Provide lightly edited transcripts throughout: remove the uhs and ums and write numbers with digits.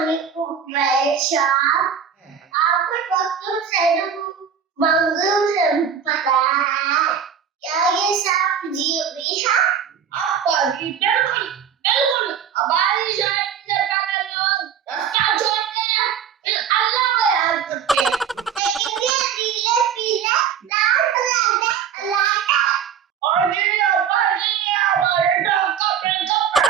Malaysia, aku waktu saya bangun sempat क्या ये सब जीवी है? आपका जी बिल्कुल बिल्कुल हमारी शायद से पहले लोग रास्ता छोड़ते हैं फिर अल्लाह को याद करते हैं लेकिन ये नीले पीले लाल रंग लाल और ये हमारे कपड़े सुबह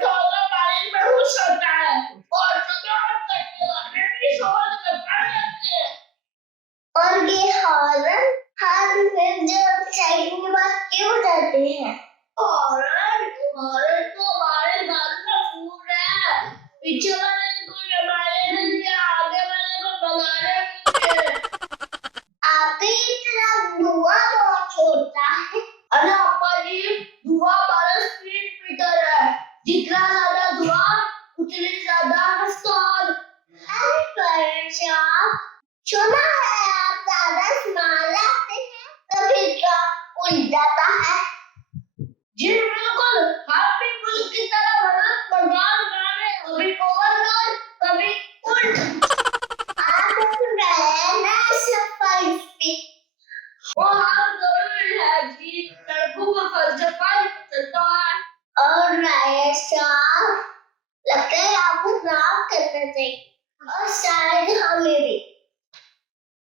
तो पानी में घुस सकता है और शुरुआत करने वाले भी सोच में पड़ जाते हैं और ये हॉर्न हर फिर जो साइड में बात क्यों जाते हैं? हॉर्न हॉर्न तो हमारे घर का फूल है पीछे वाले को जमाने के लिए आगे वाले को भगाने के लिए अभी इतना धुआं बहुत छोटा है। अरे अप्पा जी धुआं हमारा स्पीड मीटर है जितना ज्यादा धुआं उतनी ज्यादा नुकसान अरे परेशान सुना है आप ज्यादा स्माइल आते हैं कभी क्या उड़ जाता है। जी बिल्कुल हम भी उसकी तरह मेहनत बर्बाद मारे कभी ओवरलोड कभी उल्ट आप सुन रहे हैं ना सफल स्पीक वो हाल जरूरी है जी लड़कों को फलसफा चलता है और रायसा लगता है आपको नाम करना चाहिए और शायद हमें भी